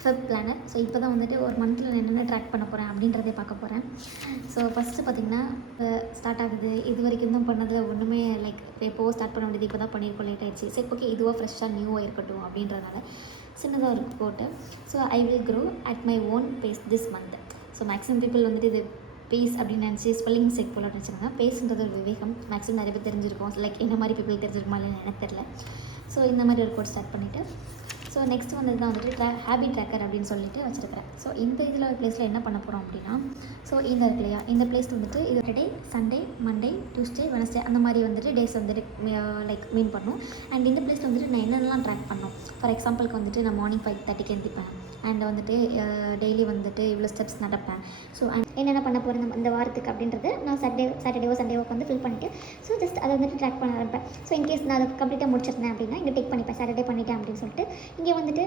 Feb planar. So இப்போ தான் வந்துட்டு ஒரு மந்த்தில் நான் என்னென்ன ட்ராக் பண்ண போகிறேன் அப்படின்றதே பார்க்க போகிறேன். ஸோ ஃபஸ்ட்டு பார்த்திங்கன்னா ஸ்டார்ட் ஆகுது. இது வரைக்கும் தான் பண்ணது ஒன்றுமே லைக் எப்போவோ ஸ்டார்ட் பண்ண வேண்டியது இப்போ தான் பண்ணியிருக்கோம், லேட் ஆகிடுச்சு. சரி ஓகே, இதுவாக ஃப்ரெஷ்ஷாக நியூவாக இருக்கட்டும் அப்படின்றதுனால சின்னதாக ஒரு போட்டு. So I will grow at my own pace this month. So maximum people வந்துட்டு இது பேஸ் அப்படின்னு நினச்சி ஸ்பெல்லிங் மிஸ்டேக் போல நினச்சிருங்க. பேஸுன்றது ஒரு விவேகம். மேக்ஸிமம் நிறைய பேர் தெரிஞ்சிருக்கும். லைக் என்ன மாதிரி பீப்புள் தெரிஞ்சிருக்குமா இல்லைன்னு எனக்கு தெரியல. ஸோ இந்த மாதிரி ஒரு கோட் ஸ்டார்ட் பண்ணிவிட்டு ஸோ நெக்ஸ்ட் வந்து தான் வந்துட்டு ஹேபிட் ட்ராக்கர் அப்படின்னு சொல்லிட்டு வச்சுருக்கிறேன். ஸோ இந்த இதில் ஒரு பிளேஸில் என்ன பண்ண போகிறோம் அப்படின்னா, ஸோ இந்த இருக்கு இல்லையா, இந்த பிளேஸ் வந்துட்டு இது Saturday, Sunday, Monday, Tuesday, Wednesday அந்த மாதிரி வந்துட்டு டேஸ் வந்துட்டு லைக் மீன் பண்ணும். அண்ட் இந்த பிளேஸில் வந்துட்டு நான் என்னென்னலாம் ட்ராக் பண்ணோம். ஃபார் எக்ஸாம்பிளுக்கு வந்துட்டு நான் மார்னிங் 5:30க்கு எழுந்திப்பேன். அண்ட் வந்துட்டு டெய்லி வந்துட்டு இவ்வளோ ஸ்டெப்ஸ் நடப்பேன். ஸோ அண்ட் என்னென்ன பண்ண போகிறேன் இந்த வாரத்துக்கு அப்படின்றது நான் சாட்டர்டேவோ சண்டேவோ வந்து ஃபில் பண்ணிவிட்டு ஸோ ஜஸ்ட் அதை வந்துட்டு ட்ராக் பண்ண ஆரம்பிப்பேன். ஸோ இன்கேஸ் நான் அதை கம்ப்ளீட்டாக முடிச்சிருந்தேன் அப்படின்னா இங்கே டேக் பண்ணிப்பேன். சாட்டர்டே பண்ணிட்டேன் அப்படின்னு சொல்லிட்டு இங்கே வந்துட்டு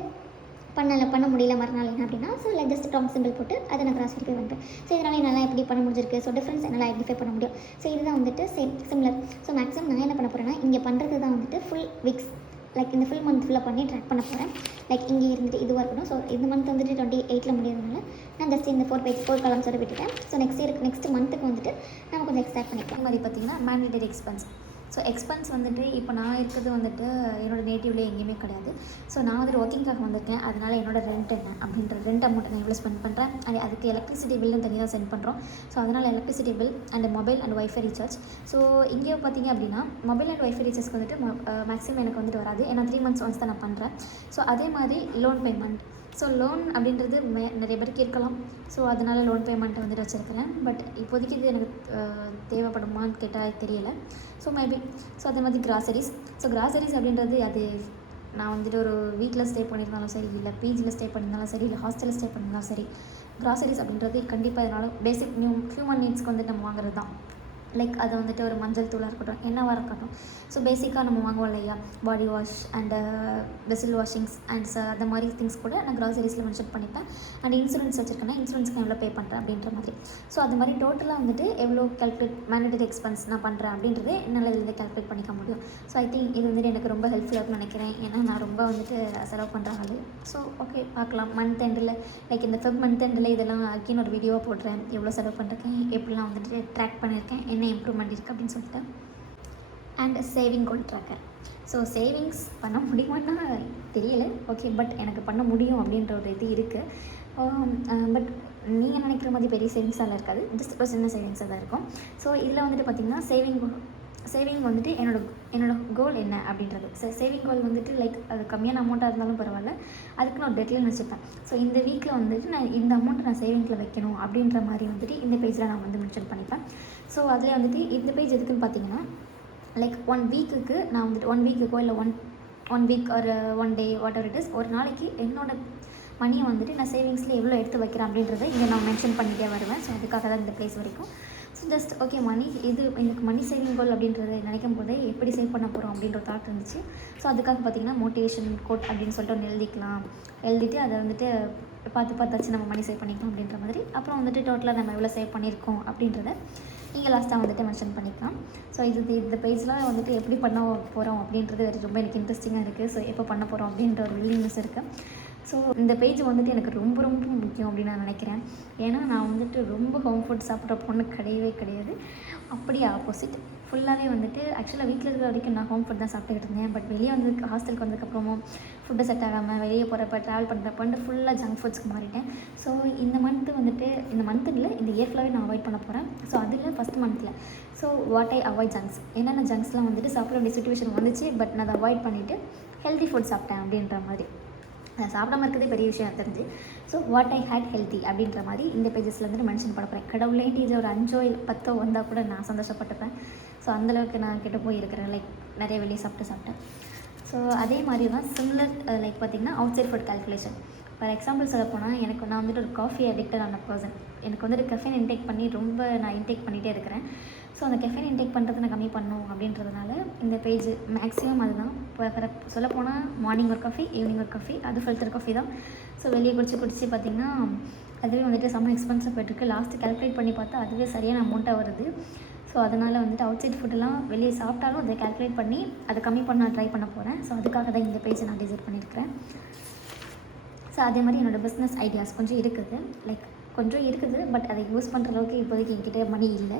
பண்ண முடியல மறுநாள் என்ன அப்படின்னா so like just Tom simple போட்டு அதை நான் கிராஸ் வெரிஃபை பண்ணிப்பேன். ஸோ இதனால் என்னால் எப்படி பண்ண முடிஞ்சிருக்கு, ஸோ டிஃப்ரென்ஸ் என்னால் ஐடென்டிஃபை பண்ண முடியும். ஸோ இதுதான் வந்துட்டு சிமிலர். ஸோ மேக்ஸிமம் நான் என்ன பண்ண போகிறேன்னா இங்கே பண்ணுறது தான் வந்துட்டு ஃபுல் வீக்ஸ் லைக் இந்த ஃபுல் மந்த் ஃபுல்லாக பண்ணி ட்ராக் பண்ண போகிறேன். லைக் இங்கே இருந்துட்டு இதுவாக இருக்கணும். ஸோ இந்த மந்த் வந்துட்டு 28 முடியாதனால நான் ஜஸ்ட் இந்த 4 காலம்ஸோட விட்டுட்டேன். ஸோ நெக்ஸ்ட் மந்த்துக்கு வந்துட்டு நம்ம கொஞ்சம் எக்ஸ்ட்ராக்ட் பண்ணிக்கலாம். மாதிரி பார்த்திங்கன்னா மேண்டேட்டரி எக்ஸ்பென்ஸ். ஸோ எக்ஸ்பென்ஸ் வந்துட்டு இப்போ நான் இருக்கிறது வந்துட்டு என்னோடய நேட்டிவ்லேயே எங்கேயுமே கிடையாது. ஸோ நான் வந்துட்டு ஒர்க்கிங்காக வந்திருக்கேன். அதனால் என்னோடய ரெண்ட் என்ன அப்படின்ற ரெண்ட் அமௌண்ட் நான் எவ்வளோ ஸ்பெண்ட் பண்ணுறேன். அண்ட் அதுக்கு எலக்ட்ரிசிட்டி பில்லும் தனியாக சென்ட் பண்ணுறோம். ஸோ அதனால் electricity bill and mobile and wifi recharge. So இங்கே பார்த்திங்க அப்படின்னா மொபைல் அண்ட் ஒய்ஃபை ரீசார்ஜ்க்கு வந்துட்டு மேக்ஸிமம் எனக்கு வந்துட்டு வராது. ஏன்னா 3 months ஒன்ஸ் தான் நான் பண்ணுறேன். ஸோ அதே மாதிரி லோன் பேமெண்ட். ஸோ லோன் அப்படின்றது நிறைய பேருக்கு இருக்கலாம். ஸோ அதனால் லோன் பேமெண்ட்டை வந்துட்டு வச்சுருக்கிறேன். பட் இப்போதைக்கு இது எனக்கு தேவைப்படுமான்னு கேட்டால் தெரியலை. ஸோ மேபி ஸோ அதே மாதிரி கிராசரிஸ். ஸோ கிராசரிஸ் அப்படின்றது அது நான் வந்துட்டு ஒரு வீட்டில் ஸ்டே பண்ணியிருந்தாலும் சரி, இல்லை பிஜியில் ஸ்டே பண்ணியிருந்தாலும் சரி, இல்லை ஹாஸ்டலில் ஸ்டே பண்ணியிருந்தாலும் சரி, கிராசரிஸ் அப்படின்றது கண்டிப்பாக இதனால் பேசிக் ஹியூமன் நீட்ஸ்க்கு வந்துட்டு நம்ம வாங்குறது தான். லைக் அது வந்துட்டு ஒரு மஞ்சள் தூளாக இருக்கட்டும், என்னவாக இருக்கட்டும். ஸோ பேசிக்காக நம்ம வாங்குவோம் இல்லையா, body wash and vessel washings and அந்த மாதிரி திங்ஸ் கூட நான் கிராசரிஸில் மென்ஷன் பண்ணிப்பேன். அண்ட் இன்சூரன்ஸ் வச்சுருக்கேன்னா இன்சூரன்ஸ்க்கு எவ்வளோ பே பண்ணுறேன் அப்படின்ற மாதிரி. ஸோ அது மாதிரி டோட்டலாக வந்துட்டு எவ்வளோ மேண்டேட்டரி எக்ஸ்பென்ஸ் நான் பண்ணுறேன் அப்படின்றது என்னால் இதில் கால்குலேட் பண்ணிக்க முடியும். ஸோ ஐ திங்க் இது வந்துட்டு எனக்கு ரொம்ப ஹெல்ப்ஃபுல்லாக நினைக்கிறேன். ஏன்னா நான் ரொம்ப வந்துட்டு செலவு பண்ணுற ஆள். ஸோ ஓகே, பார்க்கலாம் மந்த் எண்டில் லைக் இந்த ஃபெப் மந்த் எண்டில் இதெல்லாம் அகெயின் ஒரு வீடியோவாக போடுறேன். எவ்வளோ செலவு பண்ணிருக்கேன், எப்படிலாம் வந்துட்டு ட்ராக் பண்ணியிருக்கேன், என்ன இம்ப்ரூவ்மெண்ட் இருக்குது அப்படின்னு சொல்லிட்டு. And saving goal tracker. So savings பண்ண முடியுமான்னா தெரியல. ஓகே, பட் எனக்கு பண்ண முடியும் அப்படின்ற ஒரு இது இருக்குது. பட் நீங்கள் நினைக்கிற மாதிரி பெரிய சேவிங்ஸால் இருக்காது. ஜஸ்ட் ஒரு சின்ன சேவிங்ஸாக தான் இருக்கும். ஸோ இதில் வந்துட்டு பார்த்திங்கன்னா சேவிங் வந்துட்டு என்னோட கோல் என்ன அப்படின்றது. சேவிங் கோல் வந்துட்டு லைக் அது கம்மியான அமௌண்ட்டாக இருந்தாலும் பரவாயில்ல, அதுக்கு நான் டெட்லைன் வச்சுப்பேன். ஸோ இந்த வீக்கில் வந்துட்டு நான் இந்த அமௌண்ட்டை நான் சேவிங்கில் வைக்கணும் அப்படின்ற மாதிரி வந்துட்டு இந்த பேஜில் நான் வந்து மென்ஷன் பண்ணிப்பேன். ஸோ அதில் வந்துட்டு இந்த பேஜ் எதுக்குன்னு பார்த்தீங்கன்னா லைக் 1 வீக்குக்கு நான் வந்துட்டு 1 வீக்குக்கோ இல்லை ஒன் வீக் ஒரு 1 டே வாட் எவர் இட் இஸ், ஒரு நாளைக்கு என்னோட மணியை வந்துட்டு நான் சேவிங்ஸில் எவ்வளோ எடுத்து வைக்கிறேன் அப்படின்றத இங்கே நான் மென்ஷன் பண்ணிகிட்டே வருவேன். ஸோ அதுக்காக தான் இந்த ப்ளேஸ் வரைக்கும். ஸோ ஜஸ்ட் ஓகே, எனக்கு மணி சேவிங் கோல் அப்படின்றது நினைக்கும் போதே எப்படி சேவ் பண்ண போகிறோம் அப்படின்ற தாட் இருந்துச்சு. ஸோ அதுக்காக பார்த்திங்கன்னா மோட்டிவேஷன் கோட் அப்படின்னு சொல்லிட்டு ஒன்று எழுதிட்டு அதை வந்துட்டு பார்த்தாச்சு நம்ம மணி சேவ் பண்ணிக்கலாம் அப்படின்ற மாதிரி. அப்புறம் வந்துட்டு டோட்டலாக நம்ம எவ்வளோ சேவ் பண்ணியிருக்கோம் அப்படின்றத நீங்கள் லாஸ்ட்டாக வந்துட்டு மென்ஷன் பண்ணிக்கலாம். ஸோ இந்த பேஜ்லாம் வந்துட்டு எப்படி பண்ண போகிறோம் அப்படின்றது ரொம்ப எனக்கு இன்ட்ரெஸ்டிங்காக இருக்குது. ஸோ எப்போ பண்ண போகிறோம் அப்படின்ற ஒரு வில்லிங்னஸ் இருக்குது. ஸோ இந்த பேஜ் வந்துட்டு எனக்கு ரொம்ப ரொம்ப முக்கியம் அப்படின்னு நான் நினைக்கிறேன். ஏன்னா நான் வந்துட்டு ரொம்ப ஹோம் ஃபுட் சாப்பிட்ற பொண்ணு கிடையாது. அப்படியே ஆப்போசிட். ஃபுல்லாகவே வந்துட்டு ஆக்சுவலாக வீட்டில் இருக்கிற வரைக்கும் நான் ஹோம் ஃபுட் தான் சாப்பிட்டுக்கிட்டு இருந்தேன். பட் வெளியே ஹாஸ்டலுக்கு வந்ததுக்கப்புறமும் ஃபுட்டு செட் ஆகாமல் வெளியே போகிறப்ப ட்ராவல் பண்ணுறப்ப ஃபுல்லாக ஜங்க் ஃபுட்ஸ்க்கு மாறிட்டேன். ஸோ இந்த மந்த்து இல்லை, இந்த இயர் ஃபுல்லாகவே நான் அவாய்ட் பண்ண போகிறேன். ஸோ அதில் ஃபஸ்ட் மந்த்தில் so what I avoid junks, என்னென்ன ஜங்க்ஸ்லாம் வந்துட்டு சாப்பிட வேண்டிய சுச்சுவேஷன் வந்துச்சு. பட் நான் அதை அவாய்ட் பண்ணிவிட்டு ஹெல்தி ஃபுட் சாப்பிட்டேன் அப்படின்ற மாதிரி. நான் சாப்பிடாம இருக்கிறதே பெரிய விஷயம் தெரிஞ்சு. So what I had healthy அப்படின்ற மாதிரி இந்த பேஜஸில் வந்துட்டு மென்ஷன் பண்ண போகிறேன். கடவுளே இதில் ஒரு 5 10 வந்தால் கூட நான் சந்தோஷப்பட்டுப்பேன். ஸோ அந்தளவுக்கு நான் கிட்ட போயிருக்கிறேன். லைக் நிறைய வெளியே சாப்பிட்டேன். ஸோ அதே மாதிரி தான் சிமிலர் லைக் பார்த்திங்கன்னா outside food calculation. For example சொல்ல போனால் நான் வந்துட்டு ஒரு காஃபி அடிக்டடான பர்சன். எனக்கு வந்துட்டு கெஃபைன் இன்டேக் பண்ணி ரொம்ப நான் இன்டேக் பண்ணிகிட்டே இருக்கிறேன். ஸோ அந்த கெஃபைன் இன்டேக் பண்ணுறதை நான் கம்மி பண்ணணும் அப்படின்றதுனால இந்த பேஜ் மேக்ஸிமம் அதுதான். இப்போ சொல்லப்போனால் மார்னிங் ஒரு காஃபி, ஈவினிங் ஒரு காஃபி, அது ஃபில்டர் காஃபி தான். ஸோ வெளியே குடிச்சு பார்த்திங்கன்னா அதுவே வந்துட்டு செம்ம எக்ஸ்பென்சிவ் போய்ட்டுருக்கு. லாஸ்ட்டு கால்குலேட் பண்ணி பார்த்தா அதுவே சரியான அமௌண்ட்டாக வருது. ஸோ அதனால் வந்துட்டு அவுட் சைட் ஃபுட்டெல்லாம் வெளியே சாப்பிட்டாலும் அதை கால்குலேட் பண்ணி அதை கம்மி பண்ண ட்ரை பண்ண போகிறேன். ஸோ அதுக்காக தான் இந்த பேஜை நான் டிசைட் பண்ணியிருக்கிறேன். ஸோ ஸோ அதே மாதிரி என்னோடய பிஸ்னஸ் ஐடியாஸ் கொஞ்சம் இருக்குது, லைக் கொஞ்சம் இருக்குது, பட் அதை யூஸ் பண்ணுற அளவுக்கு இப்போதைக்கு என்கிட்ட மணி இல்லை.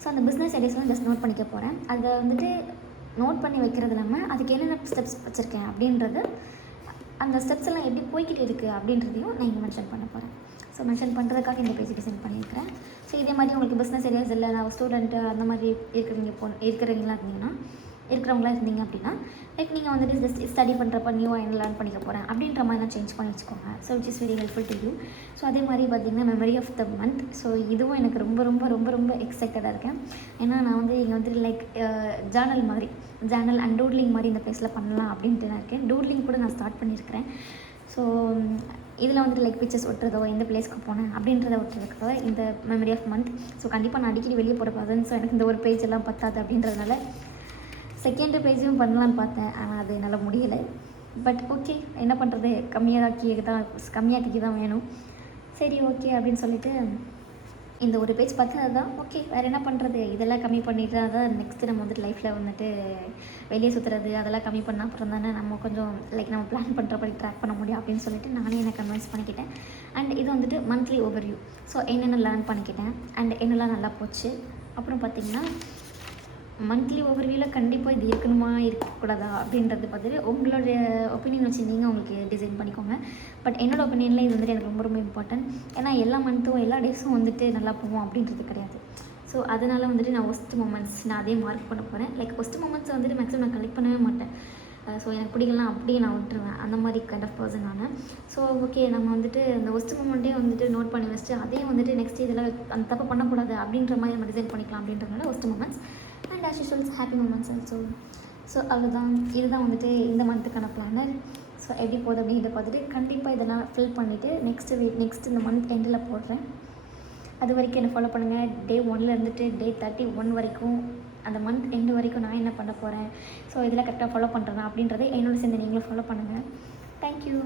ஸோ அந்த பிஸ்னஸ் ஐடியாஸ்லாம் ஜஸ்ட் நோட் பண்ணிக்க போகிறேன். அதை வந்துட்டு நோட் பண்ணி வைக்கிறது இல்லாமல் அதுக்கு என்னென்ன ஸ்டெப்ஸ் வச்சுருக்கேன் அப்படின்றது, அந்த ஸ்டெப்ஸ் எல்லாம் எப்படி போய்கிட்டு இருக்குது அப்படின்றதையும் நான் இங்கே மென்ஷன் பண்ண போகிறேன். ஸோ மென்ஷன் பண்ணுறதுக்காக இந்த பேஜ் டிசைன் பண்ணியிருக்கிறேன். ஸோ இதே மாதிரி உங்களுக்கு பிஸ்னஸ் ஐடியாஸ் இல்லை, நான் ஸ்டூடெண்ட்டு அந்த மாதிரி இருக்கிறவங்களா இருந்தீங்க அப்படின்னா, லைக் நீங்கள் வந்துட்டு ஜஸ்ட் ஸ்டடி பண்ணுறப்ப நியூவாக என்ன லேர்ன் பண்ணிக்க போகிறேன் அப்படின்ற மாதிரி நான் சேஞ்ச் பண்ணி வச்சுக்கோங்க. So which is very helpful to you. So அதே மாதிரி பார்த்திங்கன்னா memory of the month. So இதுவும் எனக்கு ரொம்ப ரொம்ப ரொம்ப ரொம்ப எக்ஸைட்டடாக இருக்கேன். ஏன்னா நான் வந்து இங்கே வந்துட்டு லைக் ஜேர்னல் அண்ட் டூட்லிங் மாதிரி இந்த ப்ளேஸில் பண்ணலாம் அப்படின்ட்டு நான் இருக்கேன். டூட்லிங் கூட நான் ஸ்டார்ட் பண்ணியிருக்கிறேன். ஸோ இதில் வந்துட்டு லைக் பிக்சர்ஸ் ஒட்டுறதோ, எந்த பிளேஸ்க்கு போனேன் அப்படின்றத ஒட்டுறதுக்காக இந்த மெமரி ஆஃப் மந்த். ஸோ கண்டிப்பாக நான் அடிக்கடி வெளியே போடக்கூடாதுன்னு, ஸோ எனக்கு இந்த ஒரு பேஜ் எல்லாம் பத்தாது அப்படின்றதுனால செகண்ட் பேஜும் பண்ணலான்னு பார்த்தேன். ஆனால் அது என்னால் முடியலை. பட் ஓகே, என்ன பண்ணுறது, கம்மியாக்கிக்கு தான் வேணும். சரி ஓகே அப்படின்னு சொல்லிவிட்டு இந்த ஒரு பேஜ் பார்த்தது தான் ஓகே, வேறு என்ன பண்ணுறது, இதெல்லாம் கம்மி பண்ணிவிட்டு அதான் நெக்ஸ்ட்டு நம்ம வந்துட்டு லைஃப்பில் வந்துட்டு வெளியே சுற்றுறது அதெல்லாம் கம்மி பண்ணால் அப்புறம் தானே நம்ம கொஞ்சம் லைக் நம்ம பிளான் பண்ணுறபடி ட்ராக் பண்ண முடியும் அப்படின்னு சொல்லிட்டு நானே என்னை கன்வின்ஸ் பண்ணிக்கிட்டேன். அண்ட் இது வந்துட்டு மந்த்லி ஓவர்வியூ. ஸோ என்னென்ன லேர்ன் பண்ணிக்கிட்டேன் அண்ட் என்னெல்லாம் நல்லா போச்சு. அப்புறம் பார்த்திங்கன்னா மந்த்லி ஓவர்வியூவில் கண்டிப்பாக இது இருக்கணுமா இருக்கக்கூடாதா அப்படின்றது பார்த்துட்டு உங்களுடைய ஒப்பீனியன் வச்சு நீங்கள் உங்களுக்கு டிசைன் பண்ணிக்கோங்க. பட் என்னோடய ஒப்பீனியனில் இது வந்துட்டு எனக்கு ரொம்ப ரொம்ப இம்பார்ட்டன்ட். ஏன்னா எல்லா மந்த்தும் எல்லா டேஸும் வந்துட்டு நல்லா போகும் அப்படின்றது கிடையாது. ஸோ அதனால் வந்துட்டு நான் ஒஸ்ட் மொமெண்ட்ஸ் நான் அதே மார்க் பண்ண போகிறேன். லைக் ஒஸ்ட் மொமெண்ட்ஸ் வந்துட்டு மேக்ஸிமம் நான் கலெக்ட் பண்ணவே மாட்டேன். ஸோ எனக்கு பிடிக்கலாம் அப்படியே நான் விட்டுருவேன். அந்த மாதிரி கைண்ட் ஆஃப் பர்சன் நான். ஸோ ஓகே, நம்ம வந்துட்டு அந்த ஒஸ்ட் மொமெண்ட்டே வந்துட்டு நோட் பண்ணி வச்சுட்டு அதே வந்துட்டு நெக்ஸ்ட் இதில் அந்த தப்பு பண்ணக்கூடாது அப்படின்ற மாதிரி நம்ம டிசைன் பண்ணிக்கலாம் அப்படின்றதுனால worst moments and as usual happy moments also. So அவ்வளோதான், இதுதான் வந்துட்டு இந்த மந்த்துக்கான பிளானர். ஸோ எப்படி போகுது அப்படின்றத பார்த்துட்டு கண்டிப்பாக இதை நான் ஃபில் பண்ணிவிட்டு நெக்ஸ்ட் இந்த மந்த் எண்டில் போடுறேன். அது வரைக்கும் என்ன ஃபாலோ பண்ணுங்கள். டே 1ல் இருந்துட்டு டே 31 வரைக்கும், அந்த மந்த் எண்டு வரைக்கும் நான் என்ன பண்ண போகிறேன், ஸோ இதெல்லாம் கரெக்டாக ஃபாலோ பண்ணுறேன் அப்படின்றத என்னோட சேர்ந்து நீங்களும் ஃபாலோ பண்ணுங்கள். தேங்க்யூ.